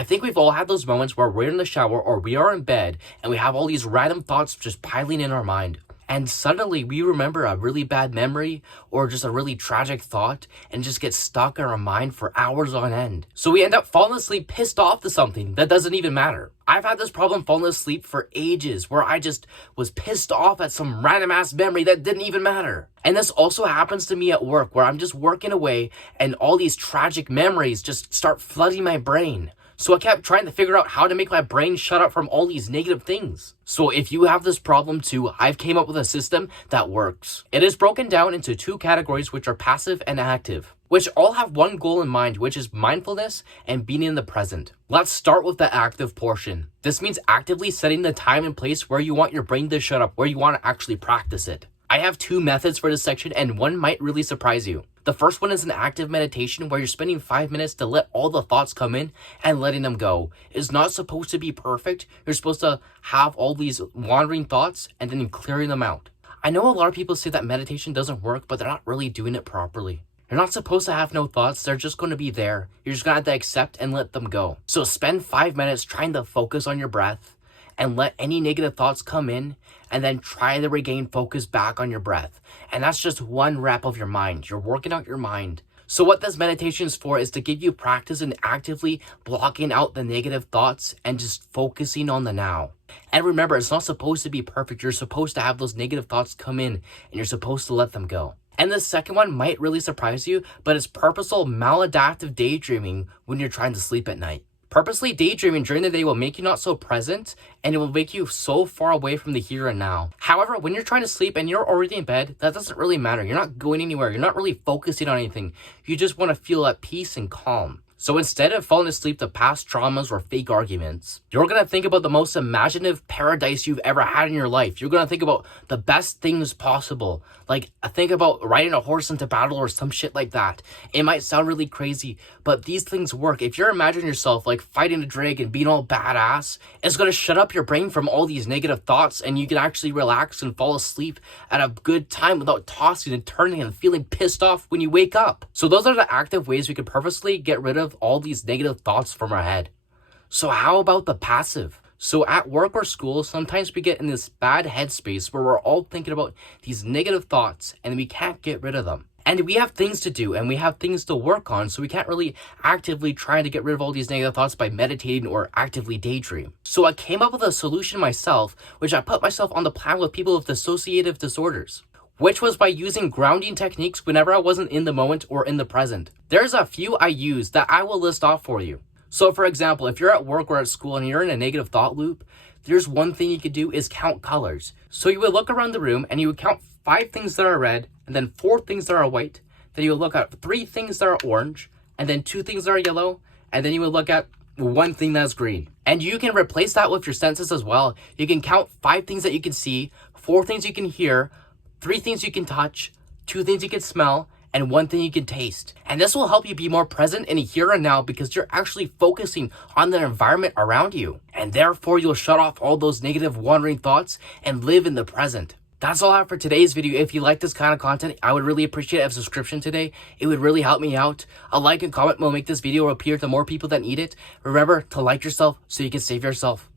I think we've all had those moments where we're in the shower or we are in bed and we have all these random thoughts just piling in our mind. And suddenly we remember a really bad memory or just a really tragic thought and just get stuck in our mind for hours on end. So we end up falling asleep pissed off to something that doesn't even matter. I've had this problem falling asleep for ages where I just was pissed off at some random ass memory that didn't even matter. And this also happens to me at work where I'm just working away and all these tragic memories just start flooding my brain. So I kept trying to figure out how to make my brain shut up from all these negative things. So if you have this problem too, I've came up with a system that works. It is broken down into two categories, which are passive and active, which all have one goal in mind, which is mindfulness and being in the present. Let's start with the active portion. This means actively setting the time and place where you want your brain to shut up, where you want to actually practice it. I have two methods for this section and one might really surprise you. The first one is an active meditation where you're spending 5 minutes to let all the thoughts come in and letting them go. It's not supposed to be perfect. You're supposed to have all these wandering thoughts and then clearing them out. I know a lot of people say that meditation doesn't work, but they're not really doing it properly. You're not supposed to have no thoughts. They're just going to be there. You're just going to have to accept and let them go. So spend 5 minutes trying to focus on your breath and let any negative thoughts come in and then try to regain focus back on your breath. And that's just one rep of your mind. You're working out your mind. So what this meditation is for is to give you practice in actively blocking out the negative thoughts and just focusing on the now. And remember, it's not supposed to be perfect. You're supposed to have those negative thoughts come in and you're supposed to let them go. And the second one might really surprise you, but it's purposeful maladaptive daydreaming when you're trying to sleep at night. Purposely daydreaming during the day will make you not so present and it will make you so far away from the here and now. However, when you're trying to sleep and you're already in bed, that doesn't really matter. You're not going anywhere. You're not really focusing on anything. You just want to feel at peace and calm. So instead of falling asleep to past traumas or fake arguments, you're going to think about the most imaginative paradise you've ever had in your life. You're going to think about the best things possible. Like, think about riding a horse into battle or some shit like that. It might sound really crazy, but these things work. If you're imagining yourself like fighting a dragon, being all badass, it's going to shut up your brain from all these negative thoughts and you can actually relax and fall asleep at a good time without tossing and turning and feeling pissed off when you wake up. So those are the active ways we can purposely get rid of all these negative thoughts from our head. So how about the passive? So at work or school, sometimes we get in this bad headspace where we're all thinking about these negative thoughts and we can't get rid of them. And we have things to do and we have things to work on, so we can't really actively try to get rid of all these negative thoughts by meditating or actively daydream. So I came up with a solution myself, which I put myself on the plan with people with dissociative disorders, which was by using grounding techniques whenever I wasn't in the moment or in the present. There's a few I use that I will list off for you. So for example, if you're at work or at school and you're in a negative thought loop, there's one thing you could do is count colors. So you would look around the room and you would count 5 things that are red and then 4 things that are white. Then you would look at 3 things that are orange and then 2 things that are yellow. And then you would look at 1 thing that's green. And you can replace that with your senses as well. You can count 5 things that you can see, 4 things you can hear, 3 things you can touch, 2 things you can smell, and 1 thing you can taste. And this will help you be more present in the here and now because you're actually focusing on the environment around you. And therefore, you'll shut off all those negative wandering thoughts and live in the present. That's all I have for today's video. If you like this kind of content, I would really appreciate a subscription today. It would really help me out. A like and comment will make this video appear to more people that need it. Remember to like yourself so you can save yourself.